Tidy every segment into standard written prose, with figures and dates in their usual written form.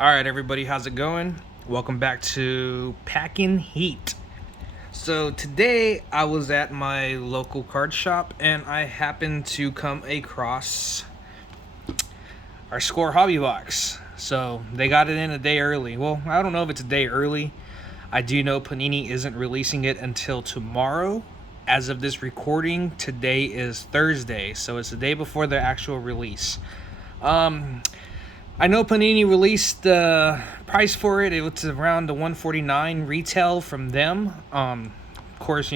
Alright everybody, how's it going? Welcome back to Packing Heat. So today I was at my local card shop and I happened to come across our Score hobby box. So they got it in a day early. Well, I don't know if it's a day early. I do know Panini isn't releasing it until tomorrow. As of this recording, today is Thursday, so it's the day before the actual release. I know Panini released the price for it. It was around the $149 retail from them. Of course,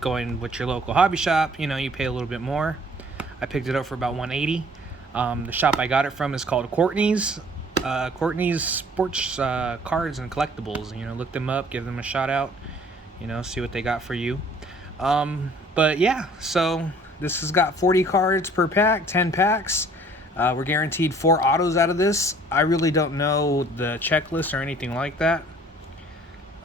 going with your local hobby shop, you pay a little bit more. I picked it up for about $180. The shop I got it from is called Courtney's. Courtney's Sports Cards and Collectibles. Look them up, give them a shout out. See what they got for you. But yeah, so this has got 40 cards per pack, 10 packs. We're guaranteed 4 autos out of this. I really don't know the checklist or anything like that.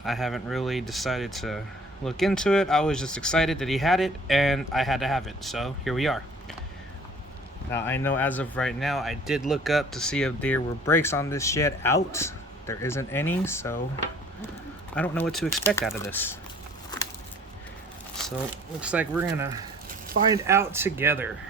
I haven't really decided to look into it. I was just excited that he had it, and I had to have it. So here we are. Now, I know as of right now, I did look up to see if there were breaks on this yet out. There isn't any, so I don't know what to expect out of this. So looks like we're gonna find out together.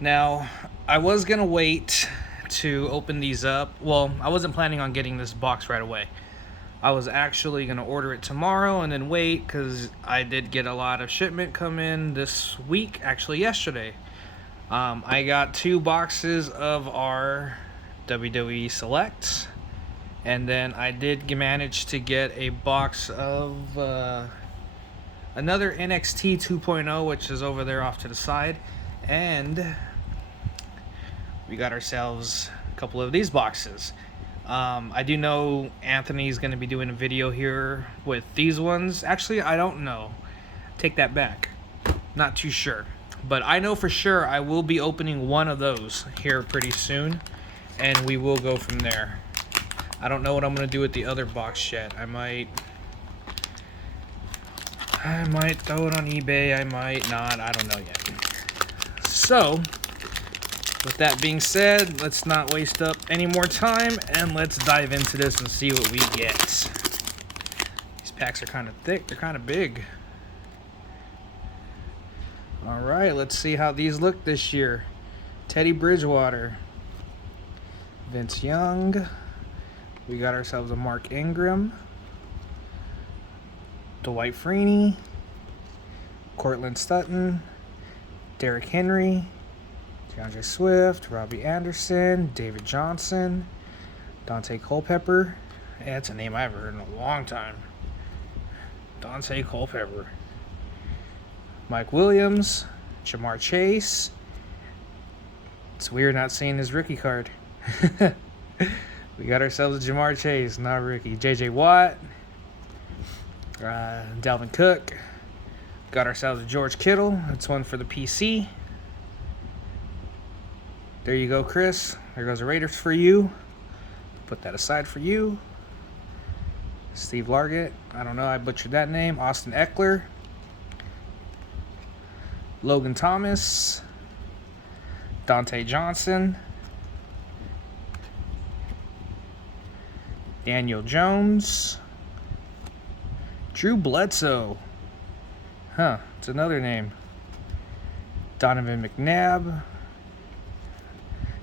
Now, I was going to wait to open these up. Well, I wasn't planning on getting this box right away. I was actually going to order it tomorrow and then wait because I did get a lot of shipment come in this week, actually yesterday. I got 2 boxes of our WWE Selects, and then I did manage to get a box of another NXT 2.0, which is over there off to the side. And we got ourselves a couple of these boxes. I do know Anthony's going to be doing a video here with these ones. Actually, I don't know. Take that back. Not too sure. But I know for sure I will be opening one of those here pretty soon. And we will go from there. I don't know what I'm going to do with the other box yet. I might throw it on eBay. I might not. I don't know yet. So, with that being said, let's not waste up any more time and let's dive into this and see what we get. These packs are kind of thick, they're kind of big. Alright, let's see how these look this year. Teddy Bridgewater, Vince Young, we got ourselves a Mark Ingram, Dwight Freeney, Cortland Sutton, Derrick Henry, DeAndre Swift, Robbie Anderson, David Johnson, Dante Culpepper. Yeah, that's a name I haven't heard in a long time. Dante Culpepper. Mike Williams, Jamar Chase. It's weird not seeing his rookie card. We got ourselves a Jamar Chase, not rookie. JJ Watt, Dalvin Cook. Got ourselves a George Kittle. That's one for the PC. There you go, Chris. There goes the Raiders for you. Put that aside for you. Steve Largett. I don't know. I butchered that name. Austin Eckler. Logan Thomas. Dante Johnson. Daniel Jones. Drew Bledsoe. Huh, it's another name. Donovan McNabb.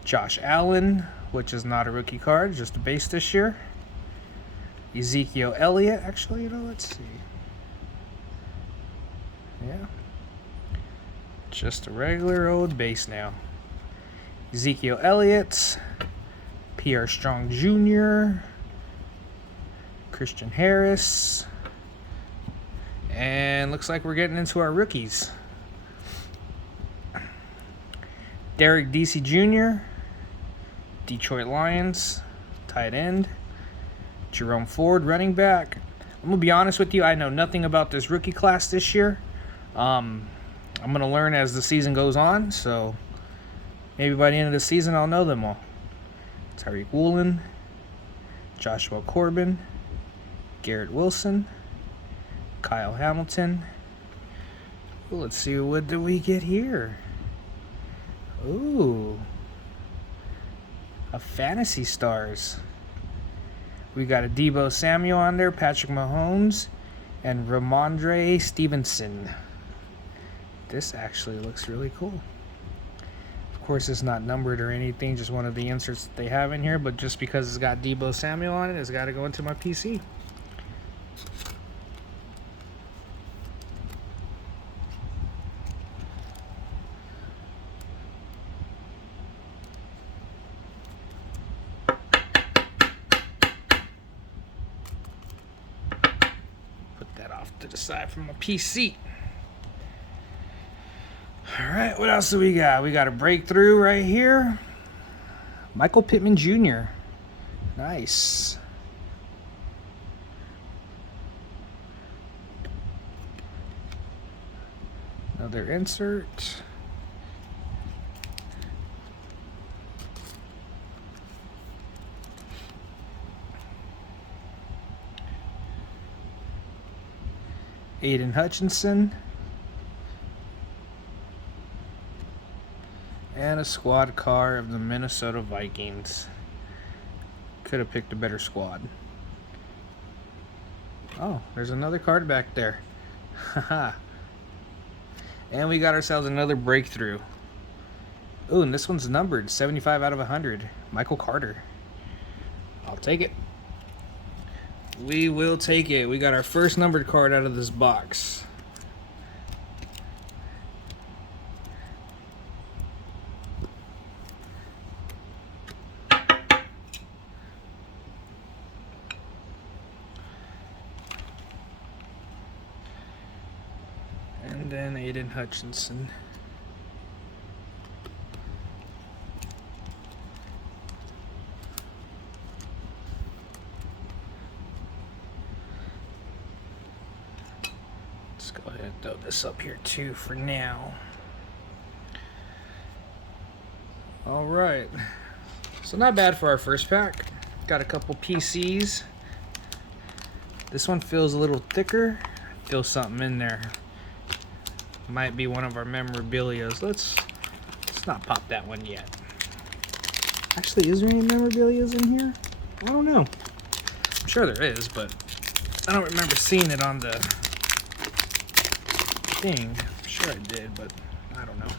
Josh Allen, which is not a rookie card, just a base this year. Ezekiel Elliott, actually, let's see. Yeah. Just a regular old base now. Ezekiel Elliott. Pierre Strong Jr. Christian Harris. And looks like we're getting into our rookies. Derek DC Jr., Detroit Lions, tight end. Jerome Ford, running back. I'm going to be honest with you, I know nothing about this rookie class this year. I'm going to learn as the season goes on, so maybe by the end of the season I'll know them all. Tyreek Woolen, Joshua Corbin, Garrett Wilson, Kyle Hamilton. Ooh, let's see, what do we get here? Ooh, a Fantasy Stars. We got a Deebo Samuel on there, Patrick Mahomes, and Ramondre Stevenson. This actually looks really cool. Of course, it's not numbered or anything, just one of the inserts that they have in here, but just because it's got Deebo Samuel on it, it's got to go into my PC. Put that off to the side from my PC. All right, what else do we got? We got a breakthrough right here. Michael Pittman Jr. Nice. Another insert. Aiden Hutchinson. And a squad car of the Minnesota Vikings. Could have picked a better squad. Oh, there's another card back there. Haha. And we got ourselves another breakthrough. Ooh, and this one's numbered 75 out of 100. Michael Carter. I'll take it. We will take it. We got our first numbered card out of this box. And then Aiden Hutchinson. Let's go ahead and throw this up here too for now. All right. So not bad for our first pack. Got a couple PCs. This one feels a little thicker. Feels something in there. Might be one of our memorabilias. Let's not pop that one yet. Actually, is there any memorabilias in here? I don't know. I'm sure there is, but I don't remember seeing it on the thing. I'm sure I did, but I don't know.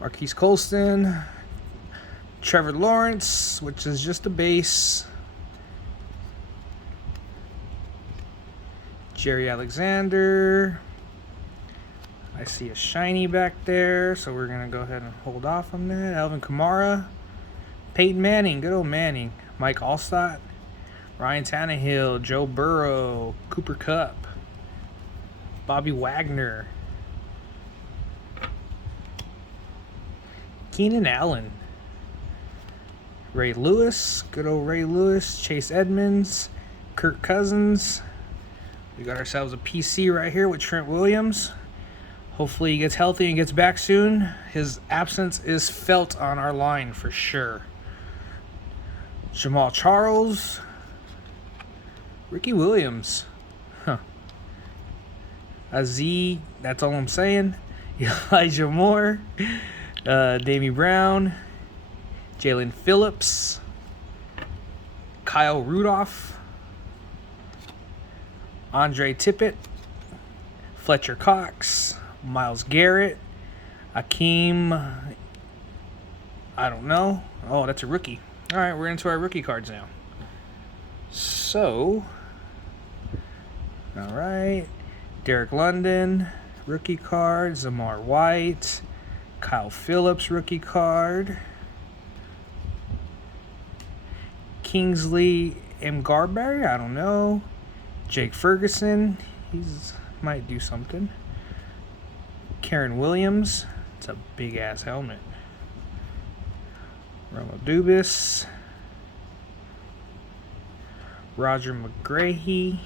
Marquise Colston, Trevor Lawrence, which is just a base. Jerry Alexander. I see a shiny back there, so we're going to go ahead and hold off on that. Alvin Kamara. Peyton Manning, good old Manning. Mike Allstott. Ryan Tannehill. Joe Burrow. Cooper Kupp. Bobby Wagner. Keenan Allen. Ray Lewis. Good old Ray Lewis. Chase Edmonds. Kirk Cousins. We got ourselves a PC right here with Trent Williams. Hopefully he gets healthy and gets back soon. His absence is felt on our line for sure. Jamal Charles. Ricky Williams. Aziz, that's all I'm saying. Elijah Moore. Davey Brown. Jalen Phillips. Kyle Rudolph. Andre Tippett, Fletcher Cox, Myles Garrett, Akeem, I don't know. Oh, that's a rookie. All right, we're into our rookie cards now. So, all right, Derek London, rookie card, Zamar White, Kyle Phillips, rookie card, Kingsley Mgarberry, I don't know. Jake Ferguson, he's might do something. Karen Williams, it's a big ass helmet. Romo Dubis, Roger McGrahey,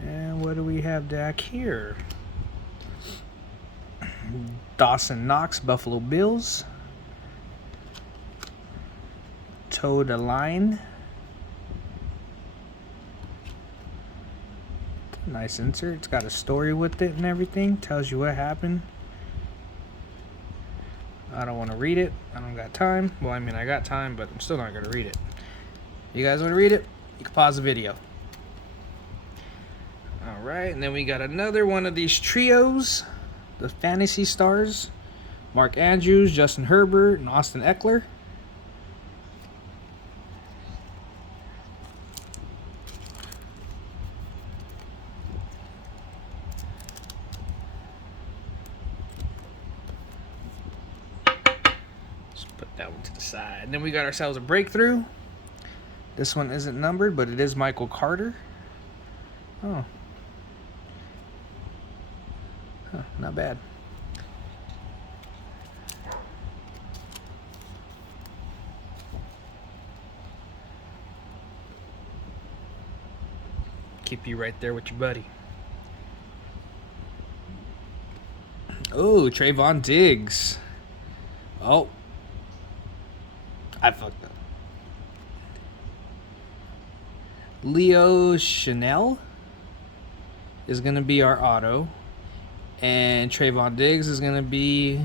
and what what do we have back here? Dawson Knox, Buffalo Bills. Toe the Line. Nice insert. It's got a story with it and everything. Tells you what happened. I don't want to read it. I don't got time. Well, I mean, I got time, but I'm still not going to read it. You guys want to read it? You can pause the video. Alright, and then we got another one of these trios. The Fantasy Stars. Mark Andrews, Justin Herbert, and Austin Eckler. Put that one to the side. And then we got ourselves a breakthrough. This one isn't numbered, but it is Michael Carter. Oh. Huh, not bad. Keep you right there with your buddy. Oh, Trayvon Diggs. Oh. I fucked up. Leo Chanel is going to be our auto. And Trayvon Diggs is going to be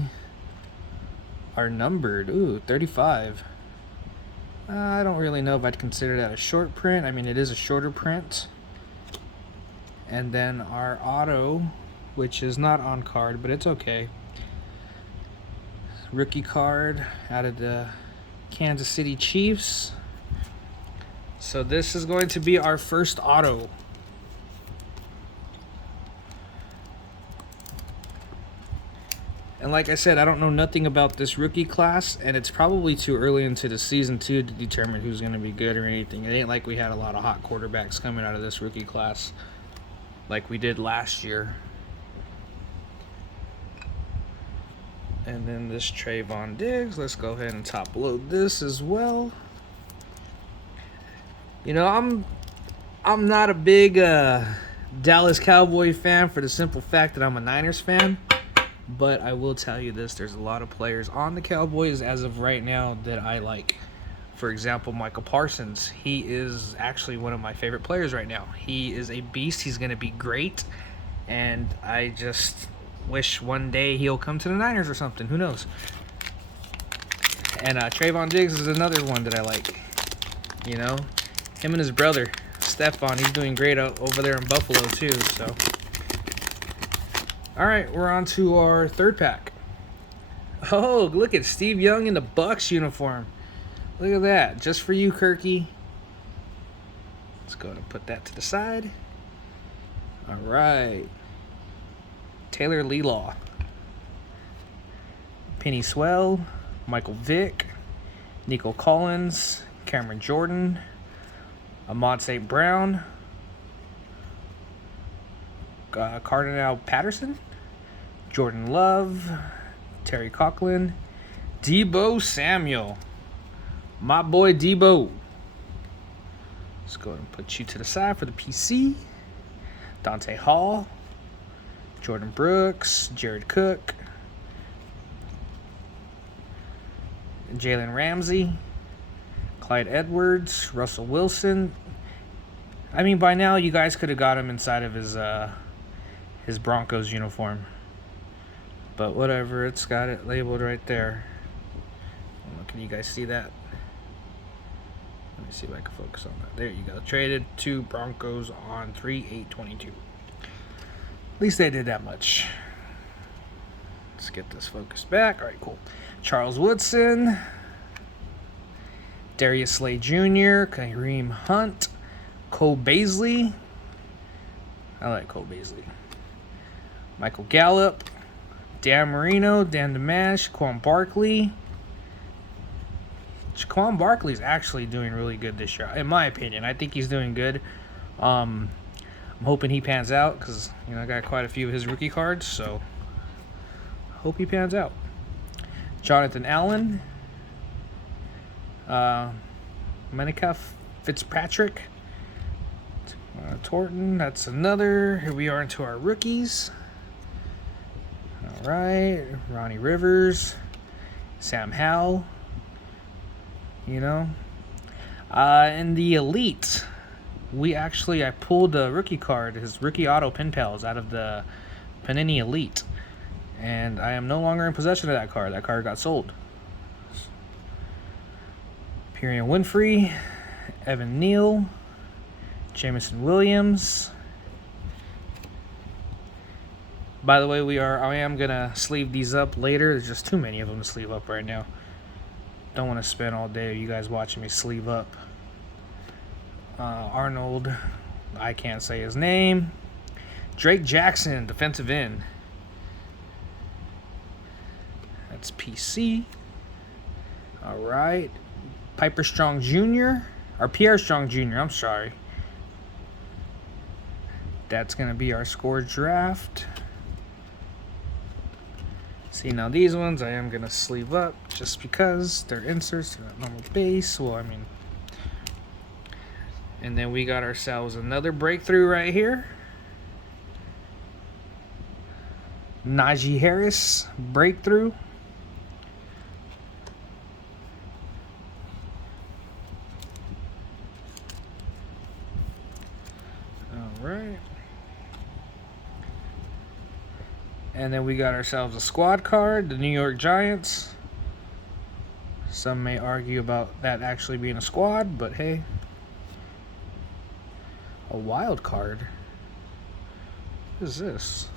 our numbered. Ooh, 35. I don't really know if I'd consider that a short print. I mean, it is a shorter print. And then our auto, which is not on card, but it's okay. Rookie card out of the Kansas City Chiefs. So this is going to be our first auto. And like I said, I don't know nothing about this rookie class, and it's probably too early into the season to determine who's going to be good or anything. It ain't like we had a lot of hot quarterbacks coming out of this rookie class like we did last year. And then this Trayvon Diggs, let's go ahead and top load this as well. You know, I'm not a big Dallas Cowboy fan for the simple fact that I'm a Niners fan. But I will tell you this, there's a lot of players on the Cowboys as of right now that I like. For example, Michael Parsons. He is actually one of my favorite players right now. He is a beast. He's going to be great. And I just wish one day he'll come to the Niners or something. Who knows? And Trayvon Diggs is another one that I like. You know, him and his brother, Stephon, he's doing great over there in Buffalo too. So, all right, we're on to our third pack. Oh, look at Steve Young in the Bucs uniform. Look at that, just for you, Kirky. Let's go ahead and put that to the side. All right. Taylor Lelaw, Penny Swell, Michael Vick, Nico Collins, Cameron Jordan, Ahmad St. Brown, Cardinal Patterson, Jordan Love, Terry Coughlin, Deebo Samuel, my boy Deebo. Let's go ahead and put you to the side for the PC. Dante Hall, Jordan Brooks, Jared Cook, Jalen Ramsey, Clyde Edwards, Russell Wilson. I mean, by now you guys could have got him inside of his Broncos uniform. But whatever, it's got it labeled right there. Can you guys see that? Let me see if I can focus on that. There you go. Traded to Broncos on 3/8/22. At least they did that much. Let's get this focused back. All right, cool. Charles Woodson, Darius Slay Jr., Kareem Hunt, Cole Beasley. I like Cole Beasley. Michael Gallup, Dan Marino, Dan Dimash, Quan Barkley. Quan Barkley's actually doing really good this year, in my opinion. I think he's doing good. I'm hoping he pans out because, you know, I got quite a few of his rookie cards, so hope he pans out. Jonathan Allen, Monica Fitzpatrick, Torton, that's another. Here we are into our rookies. All right, Ronnie Rivers, Sam Howell. You know, in the Elite, I pulled a rookie card, his rookie auto pen pals out of the Panini Elite, and I am no longer in possession of that card. That card got sold. Perion Winfrey, Evan Neal, Jamison Williams. By the way, I am gonna sleeve these up later. There's just too many of them to sleeve up right now. Don't want to spend all day you guys watching me sleeve up. Arnold, I can't say his name. Drake Jackson, defensive end. That's PC. All right. Piper Strong Jr. Or Pierre Strong Jr., I'm sorry. That's going to be our score draft. See, now these ones I am going to sleeve up just because they're inserts, they're not normal base. Well, I mean. And then we got ourselves another breakthrough right here. Najee Harris, breakthrough. All right. And then we got ourselves a squad card, the New York Giants. Some may argue about that actually being a squad, but hey. A wild card? What is this?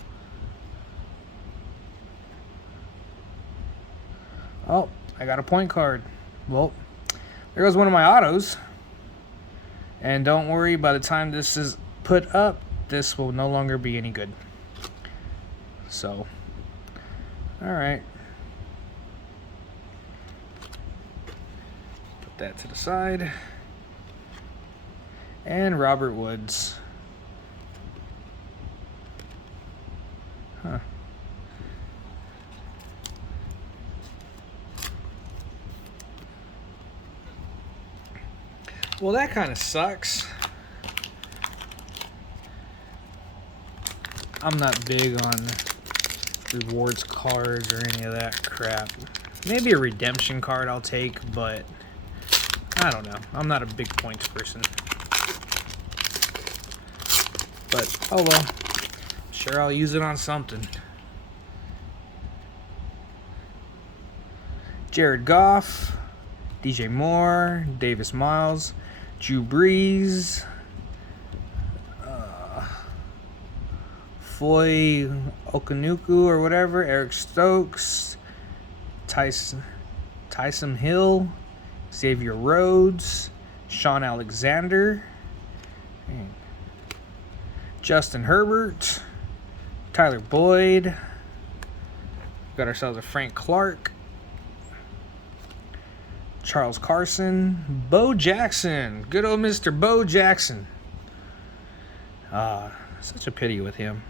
Oh, I got a point card. Well, there goes one of my autos. And don't worry, by the time this is put up, this will no longer be any good. So, alright. Put that to the side. And Robert Woods. Huh. Well, that kind of sucks. I'm not big on rewards cards or any of that crap. Maybe a redemption card I'll take, but I don't know. I'm not a big points person. But, oh well. Sure, I'll use it on something. Jared Goff, DJ Moore, Davis Miles, Drew Brees, Foy Okanuku or whatever, Eric Stokes, Tyson Hill, Xavier Rhodes, Sean Alexander, Justin Herbert, Tyler Boyd. Got ourselves a Frank Clark, Charles Carson, Bo Jackson. Good old Mr. Bo Jackson. Such a pity with him.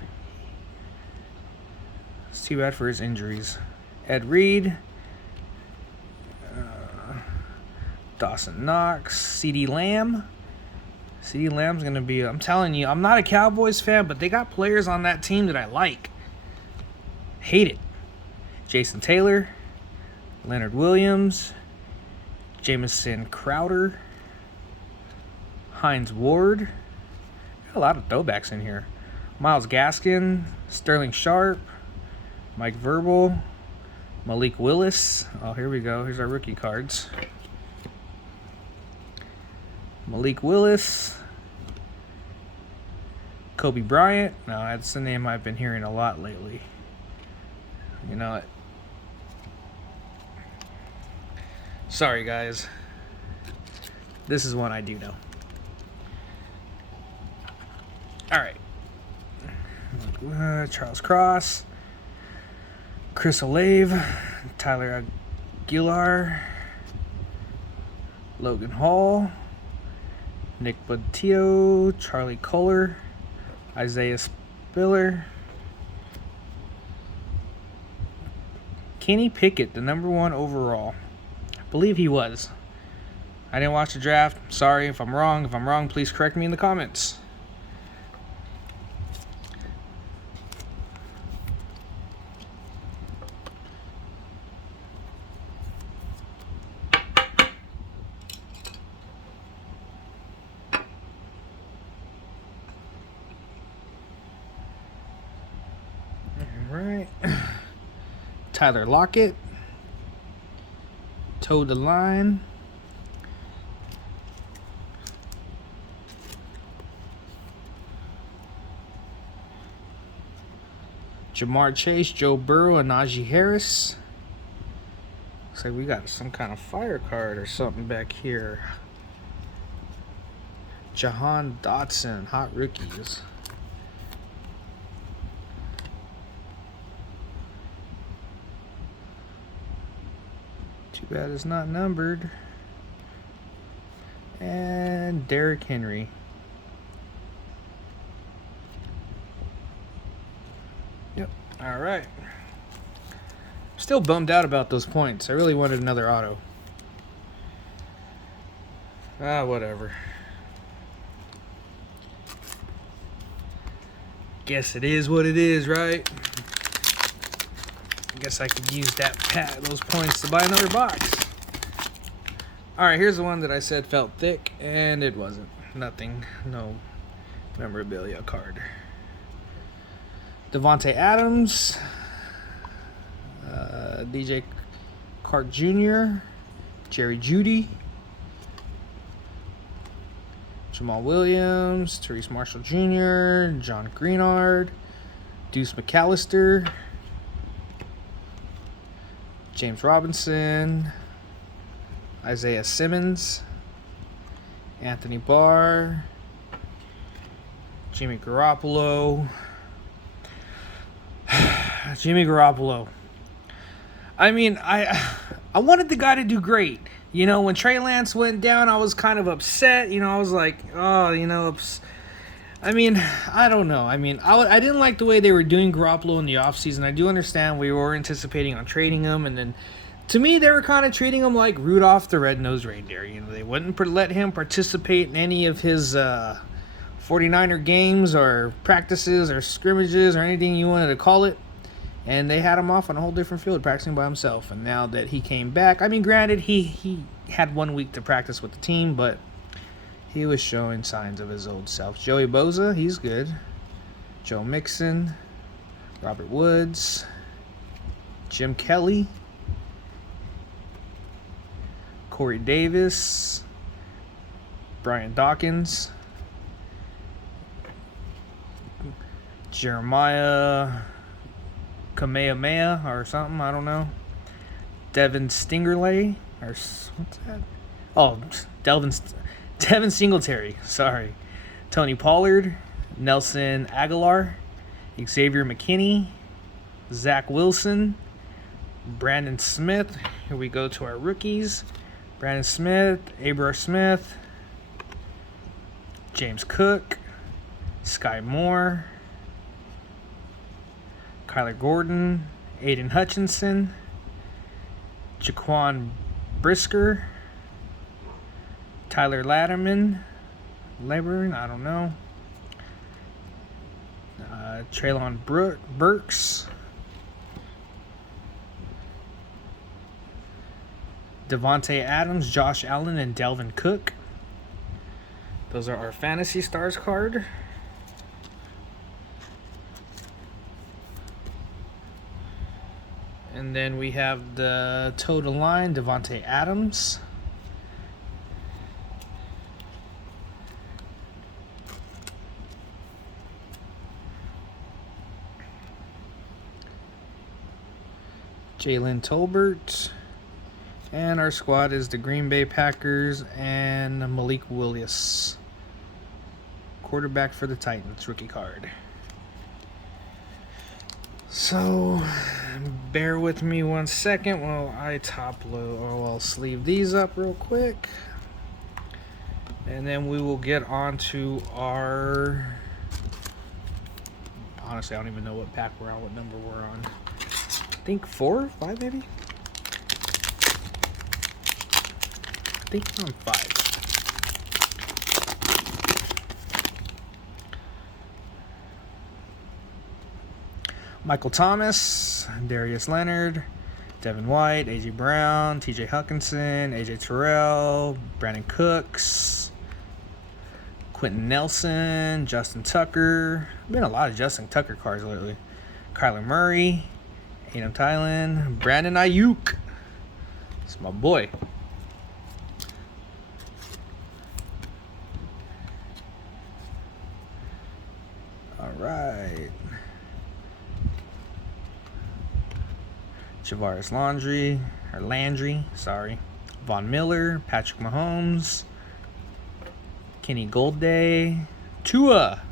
It's too bad for his injuries. Ed Reed, Dawson Knox, CeeDee Lamb. CeeDee Lamb's going to be, I'm telling you, I'm not a Cowboys fan, but they got players on that team that I like. Hate it. Jason Taylor, Leonard Williams, Jamison Crowder, Hines Ward. Got a lot of throwbacks in here. Myles Gaskin, Sterling Sharp, Mike Verbal, Malik Willis. Oh, here we go. Here's our rookie cards. Malik Willis, Kobe Bryant. No, that's the name I've been hearing a lot lately. You know what? Sorry, guys. This is one I do know. All right. Charles Cross, Chris Olave, Tyler Aguilar, Logan Hall, Nick Botillo, Charlie Kohler, Isaiah Spiller, Kenny Pickett, the #1 overall. I believe he was. I didn't watch the draft. Sorry if I'm wrong. If I'm wrong, please correct me in the comments. right. Tyler Lockett. Toe the line. Jamar Chase, Joe Burrow, and Najee Harris. Looks like we got some kind of fire card or something back here. Jahan Dotson, hot rookies. Too bad it's not numbered. And Derrick Henry. Yep. All right. Still bummed out about those points. I really wanted another auto. Whatever. Guess it is what it is, right? I guess I could use those points to buy another box. Alright, here's the one that I said felt thick, and it wasn't. Nothing. No memorabilia card. Devontae Adams. DJ Clark Jr. Jerry Jeudy. Jamal Williams, Therese Marshall Jr., John Greenard, Deuce McAllister, James Robinson, Isaiah Simmons, Anthony Barr, Jimmy Garoppolo. Jimmy Garoppolo. I mean, I wanted the guy to do great. You know, when Trey Lance went down, I was kind of upset. You know, I was like, oh, you know, I mean, I don't know. I mean, I didn't like the way they were doing Garoppolo in the offseason. I do understand we were anticipating on trading him. And then, to me, they were kind of treating him like Rudolph the Red-Nosed Reindeer. You know, they wouldn't let him participate in any of his 49er games or practices or scrimmages or anything you wanted to call it. And they had him off on a whole different field practicing by himself. And now that he came back, I mean, granted, he had 1 week to practice with the team, but he was showing signs of his old self. Joey Bosa, he's good. Joe Mixon, Robert Woods, Jim Kelly, Corey Davis, Brian Dawkins, Jeremiah Kamehameha or something, I don't know. Devin Stingley, or what's that? Oh, Devin Singletary, sorry. Tony Pollard, Nelson Aguilar, Xavier McKinney, Zach Wilson, Brandon Smith. Here we go to our rookies. Brandon Smith, Abrar Smith, James Cook, Sky Moore, Kyler Gordon, Aiden Hutchinson, Jaquan Brisker, Tyler Latterman, I don't know, Traylon Burks, Devontae Adams, Josh Allen, and Delvin Cook. Those are our Fantasy Stars card. And then we have the total line, Devontae Adams. Jalen Tolbert. And our squad is the Green Bay Packers and Malik Willis. Quarterback for the Titans, rookie card. So, bear with me 1 second while I top load, or I'll sleeve these up real quick. And then we will get on to our... Honestly, I don't even know what pack we're on, what number we're on. I think 4, 5 maybe? I think we're on 5. Michael Thomas, Darius Leonard, Devin White, A.J. Brown, T.J. Hawkinson, A.J. Terrell, Brandon Cooks, Quentin Nelson, Justin Tucker. Been a lot of Justin Tucker cards lately. Kyler Murray, Adam Thielen, Brandon Ayuk. It's my boy. All right. Javaris Landry, sorry. Von Miller, Patrick Mahomes, Kenny Golladay, Tua.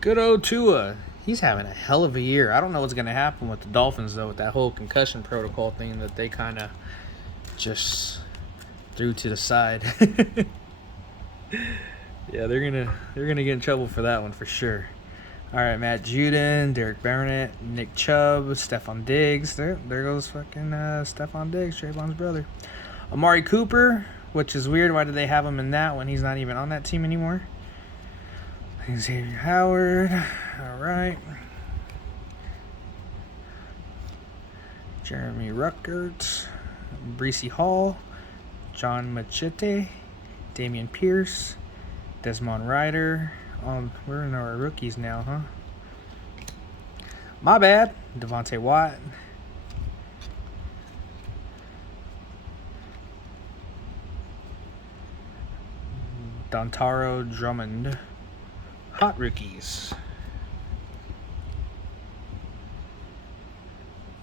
Good old Tua. He's having a hell of a year. I don't know what's going to happen with the Dolphins, though, with that whole concussion protocol thing that they kind of just threw to the side. Yeah, they're gonna get in trouble for that one for sure. All right, Matt Judon, Derek Barnett, Nick Chubb, Stephon Diggs. There goes fucking Stephon Diggs, Trayvon's brother. Amari Cooper, which is weird. Why did they have him in that when he's not even on that team anymore? Xavier Howard. All right. Jeremy Ruckert, Breece Hall, John Machete, Damian Pierce, Desmond Ryder. We're in our rookies now, huh? My bad. Devontae Watt. Dontaro Drummond. Hot rookies.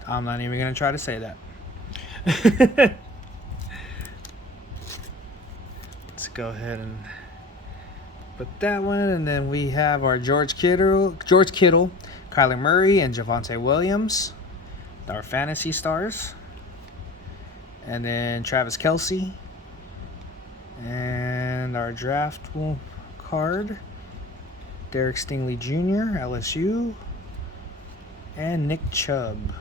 I'm not even going to try to say that. Let's go ahead and put that one, and then we have our George Kittle, Kyler Murray, and Javonte Williams, our fantasy stars. And then Travis Kelce, and our draft card, Derek Stingley Jr., LSU, and Nick Chubb.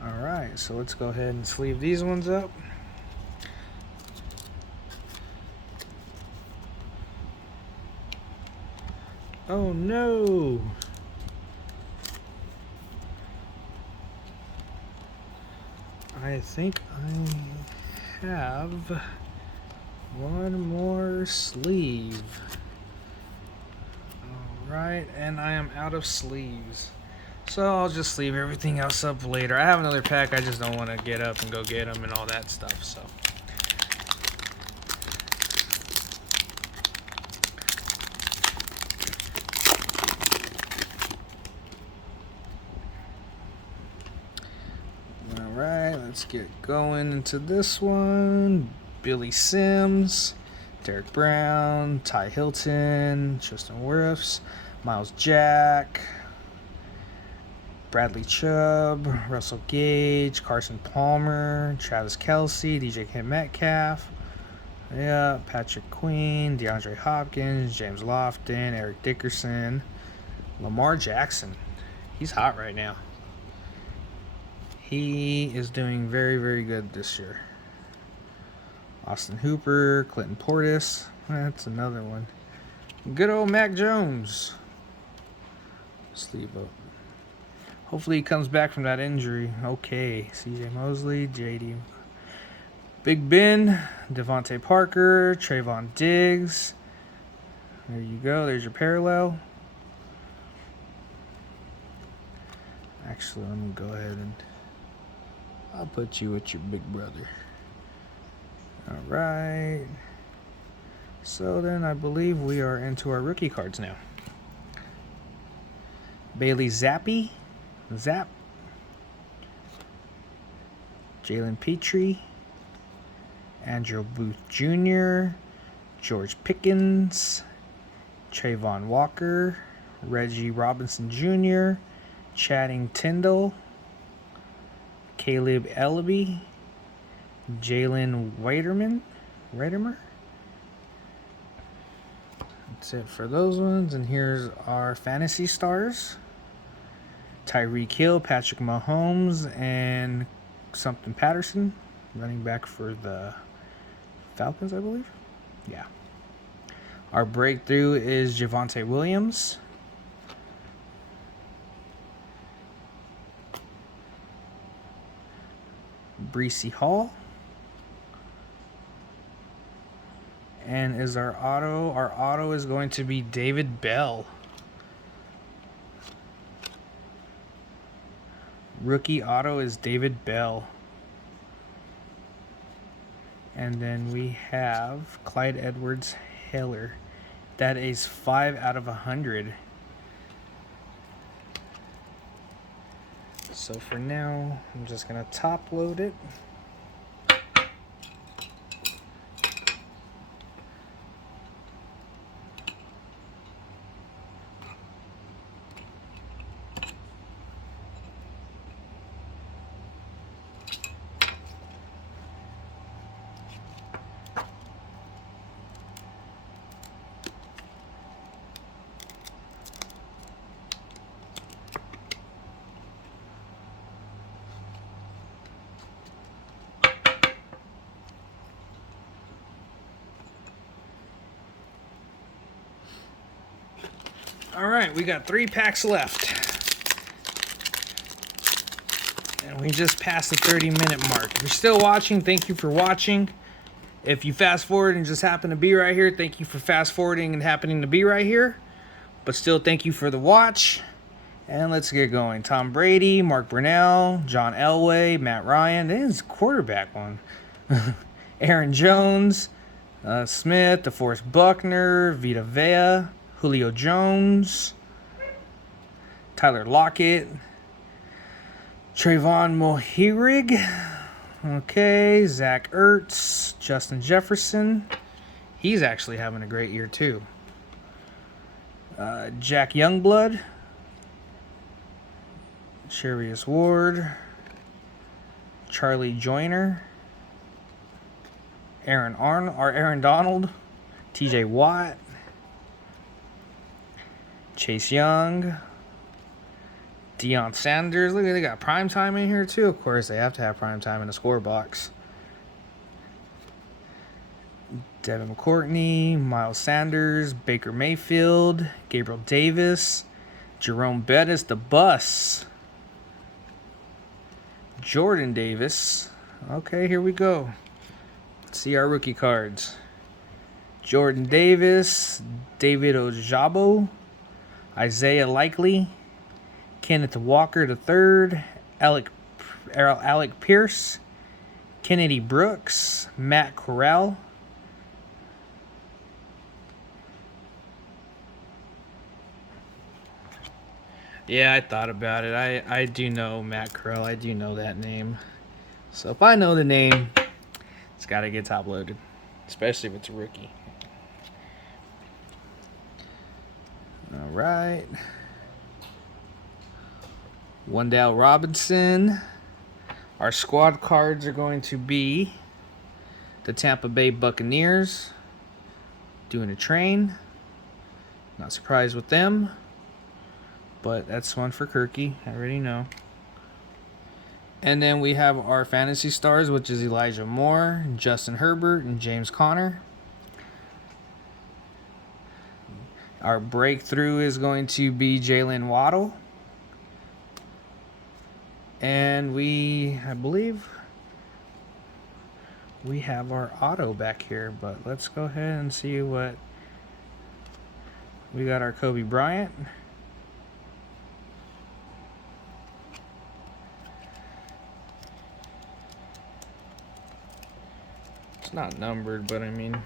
All right, so let's go ahead and sleeve these ones up. Oh no! I think I have one more sleeve. Alright, and I am out of sleeves. So I'll just sleeve everything else up later. I have another pack, I just don't want to get up and go get them and all that stuff, so. Alright, let's get going into this one. Billy Sims, Derek Brown, Ty Hilton, Tristan Wirfs, Miles Jack, Bradley Chubb, Russell Gage, Carson Palmer, Travis Kelce, DJ Metcalf, yeah, Patrick Queen, DeAndre Hopkins, James Lofton, Eric Dickerson, Lamar Jackson. He's hot right now. He is doing very, very good this year. Austin Hooper, Clinton Portis. That's another one. Good old Mac Jones. Sleeve up. Hopefully he comes back from that injury. Okay. CJ Mosley, JD. Big Ben, Devontae Parker, Trayvon Diggs. There you go. There's your parallel. Actually, let me go ahead and I'll put you with your big brother. All right. So then I believe we are into our rookie cards now. Bailey Zappi. Zap. Jalen Petrie. Andrew Booth Jr. George Pickens. Trayvon Walker. Reggie Robinson Jr. Channing Tindall. Caleb Ellaby. Jalen Reitimer. That's it for those ones. And here's our fantasy stars. Tyreek Hill, Patrick Mahomes, and something Patterson, running back for the Falcons, I believe. Yeah. Our breakthrough is Javonte Williams. Breece Hall. And is our auto is going to be David Bell. Rookie auto is David Bell. And then we have Clyde Edwards-Helaire. That is 5 out of 100. So for now, I'm just going to top load it. All right, we got 3 packs left. And we just passed the 30-minute mark. If you're still watching, thank you for watching. If you fast forward and just happen to be right here, thank you for fast forwarding and happening to be right here. But still, thank you for the watch. And let's get going. Tom Brady, Mark Brunell, John Elway, Matt Ryan. This is quarterback one. Aaron Jones, Smith, DeForest Buckner, Vita Vea, Julio Jones, Tyler Lockett, Trayvon Mohirig, okay, Zach Ertz, Justin Jefferson. He's actually having a great year too. Jack Youngblood, Chevius Ward, Charlie Joyner, Aaron Donald, TJ Watt, Chase Young, Deion Sanders. Look, they got prime time in here too. Of course, they have to have prime time in the score box. Devin McCourtney, Miles Sanders, Baker Mayfield, Gabriel Davis, Jerome Bettis, the bus, Jordan Davis. Okay, here we go. Let's see our rookie cards. Jordan Davis, David Ojabo, Isaiah Likely, Kenneth Walker III, Alec Pierce, Kennedy Brooks, Matt Corral, yeah, I thought about it. I do know Matt Corral. I do know that name. So if I know the name, it's got to get top loaded, especially if it's a rookie. All right. Wendell Robinson. Our squad cards are going to be the Tampa Bay Buccaneers doing a train. Not surprised with them, but that's one for Kirky. I already know. And then we have our fantasy stars, which is Elijah Moore, Justin Herbert, and James Conner. Our breakthrough is going to be Jalen Waddle. And I believe we have our auto back here, but let's go ahead and see what we got. Our Kobe Bryant. It's not numbered, but I mean,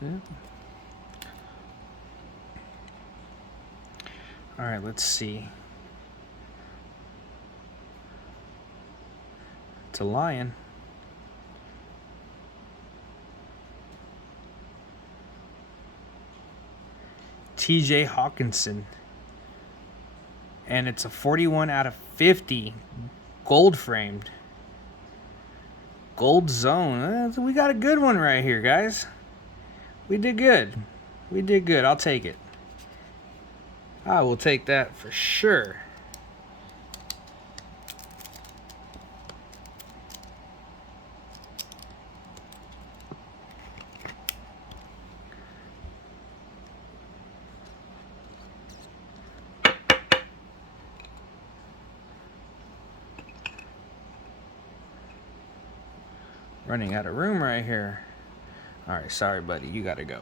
yeah. All right, let's see. It's a Lion. TJ Hawkinson. And it's a 41 out of 50. Gold framed. Gold zone. We got a good one right here, guys. We did good. We did good. I'll take it. I will take that for sure. Running out of room right here. All right, sorry, buddy. You got to go.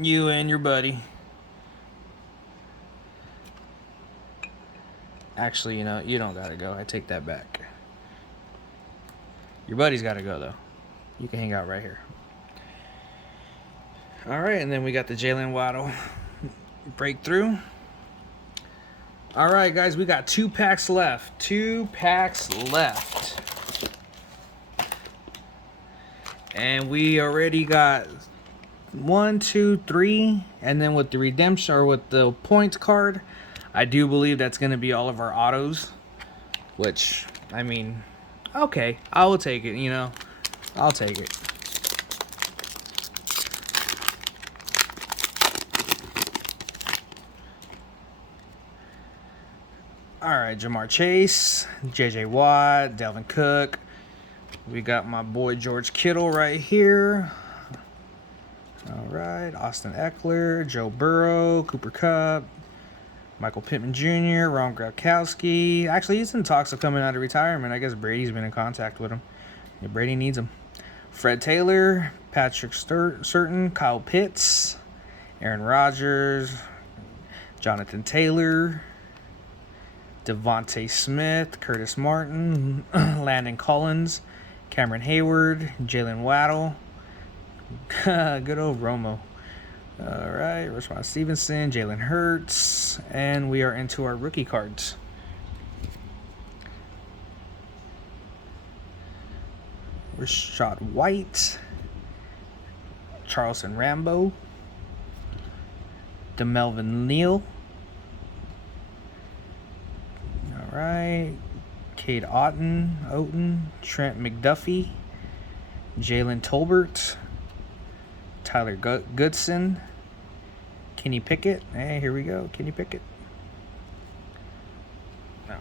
You and your buddy. Actually, you know, you don't got to go. I take that back. Your buddy's got to go, though. You can hang out right here. All right, and then we got the Jalen Waddle breakthrough. All right, guys, we got 2 packs left. 2 packs left. And we already got 1, 2, 3. And then with the redemption, or with the points card, I do believe that's going to be all of our autos. Which, I mean, okay, I will take it, you know. I'll take it. All right, Jamar Chase, J.J. Watt, Dalvin Cook. We got my boy George Kittle right here. All right, Austin Eckler, Joe Burrow, Cooper Kupp, Michael Pittman Jr., Ron Gronkowski. Actually, he's in talks of coming out of retirement. I guess Brady's been in contact with him. Yeah, Brady needs him. Fred Taylor, Patrick Surtain, Kyle Pitts, Aaron Rodgers, Jonathan Taylor, Devontae Smith, Curtis Martin, Landon Collins, Cameron Hayward, Jalen Waddle. Good old Romo. All right, Rashawn Stevenson, Jalen Hurts, and we are into our rookie cards. Rashad White, Charleston Rambo, DeMelvin Neal. All right, Cade Otton, Trent McDuffie, Jalen Tolbert, Tyler Goodson, Kenny Pickett. Hey, here we go, Kenny Pickett. All right.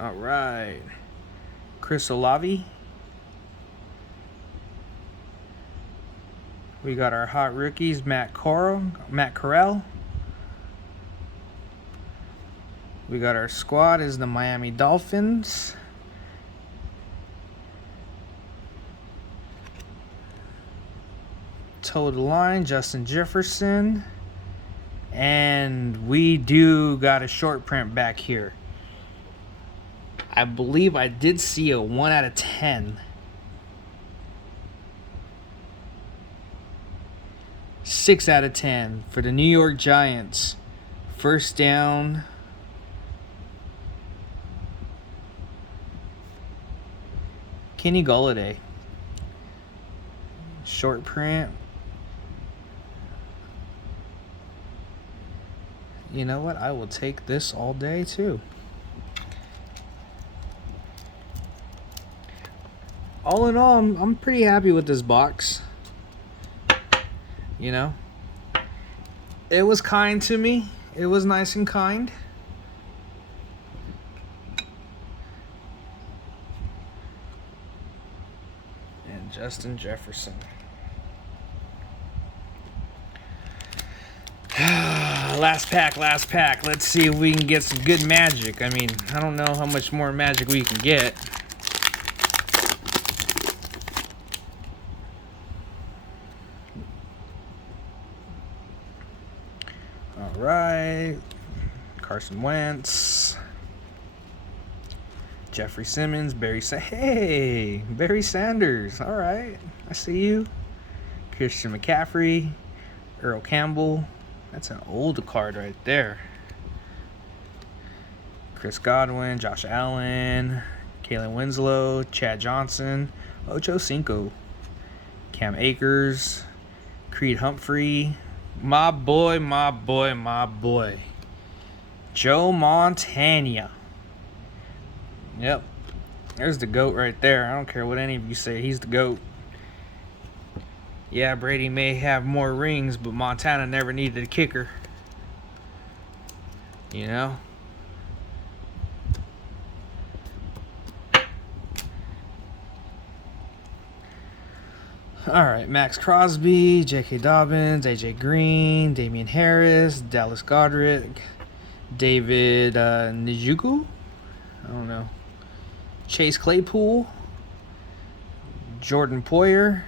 All right, Chris Olave. We got our hot rookies, Matt Corral. We got our squad is the Miami Dolphins. Toe the line, Justin Jefferson. And we do got a short print back here. I believe I did see a 1 out of 10. 6 out of 10 for the New York Giants. First down. Kenny Golladay. Short print. You know what? I will take this all day too. All in all, I'm pretty happy with this box. You know, it was kind to me. It was nice and kind. And Justin Jefferson. Last pack. Let's see if we can get some good magic. I mean, I don't know how much more magic we can get. All right, Carson Wentz, Jeffrey Simmons, Barry Sanders. All right, I see you. Christian McCaffrey, Earl Campbell. That's an old card right there. Chris Godwin, Josh Allen, Kalen Winslow, Chad Johnson, Ocho Cinco, Cam Akers, Creed Humphrey. My boy. Joe Montana. Yep. There's the GOAT right there. I don't care what any of you say. He's the GOAT. Yeah, Brady may have more rings, but Montana never needed a kicker. You know? All right, Max Crosby, J.K. Dobbins, A.J. Green, Damian Harris, Dallas Goddard, David Njoku, I don't know, Chase Claypool, Jordan Poyer,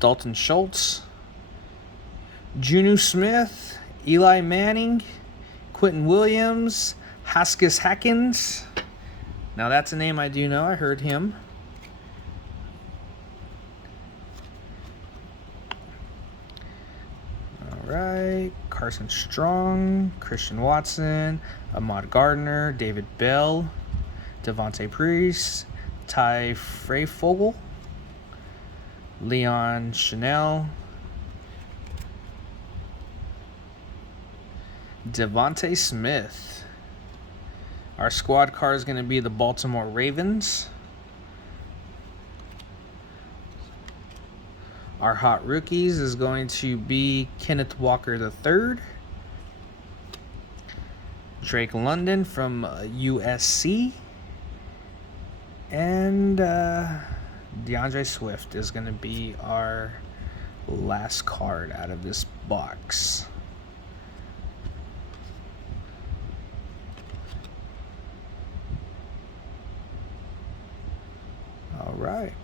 Dalton Schultz, Juju Smith, Eli Manning, Quentin Williams, Haskins Hackins. Now that's a name I do know. I heard him. All right. Carson Strong, Christian Watson, Ahmad Gardner, David Bell, Devontae Priest, Ty Freifogel, Leon Chanel, Devontae Smith. Our squad car is going to be the Baltimore Ravens. Our hot rookies is going to be Kenneth Walker III, Drake London from USC, and DeAndre Swift is going to be our last card out of this box. All right.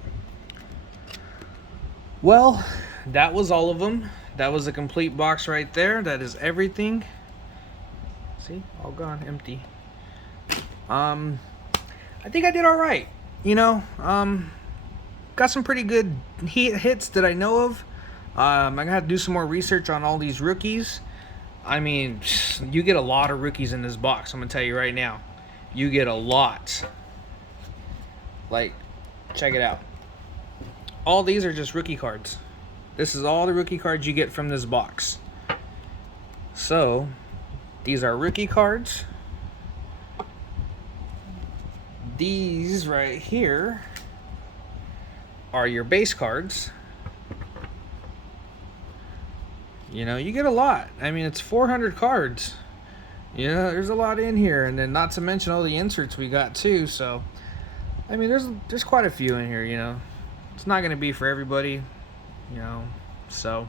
Well, that was all of them. That was a complete box right there. That is everything. See, all gone, empty. I think I did all right. You know, got some pretty good hits that I know of. I got to do some more research on all these rookies. I mean, you get a lot of rookies in this box. I'm gonna tell you right now, you get a lot. Like, check it out. All these are just rookie cards. This is all the rookie cards you get from this box. So, these are rookie cards. These right here are your base cards. You know, you get a lot. I mean, it's 400 cards. You know, there's a lot in here. And then not to mention all the inserts we got too. So, I mean, there's quite a few in here, you know. It's not going to be for everybody, you know. So,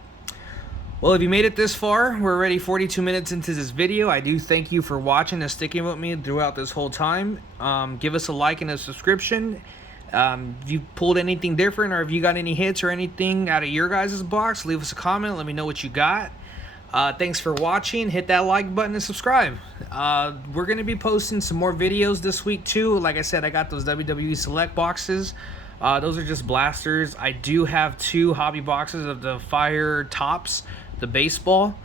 well, if you made it this far, we're already 42 minutes into this video. I do thank you for watching and sticking with me throughout this whole time. Give us a like and a subscription. If you pulled anything different, or if you got any hits or anything out of your guys' box, leave us a comment. Let me know what you got. Thanks for watching. Hit that like button and subscribe. We're going to be posting some more videos this week too. Like I said, I got those WWE Select boxes. Those are just blasters. I do have 2 hobby boxes of the Fire Tops, the baseball.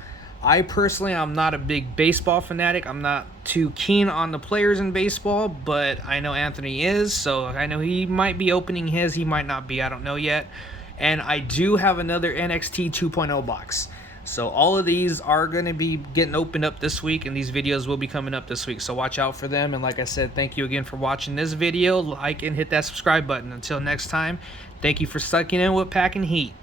I personally, I'm not a big baseball fanatic. I'm not too keen on the players in baseball, but I know Anthony is, so I know he might be opening his. He might not be. I don't know yet. And I do have another NXT 2.0 box. So all of these are going to be getting opened up this week, and these videos will be coming up this week. So watch out for them. And like I said, thank you again for watching this video. Like and hit that subscribe button. Until next time, thank you for sucking in with Packing Heat.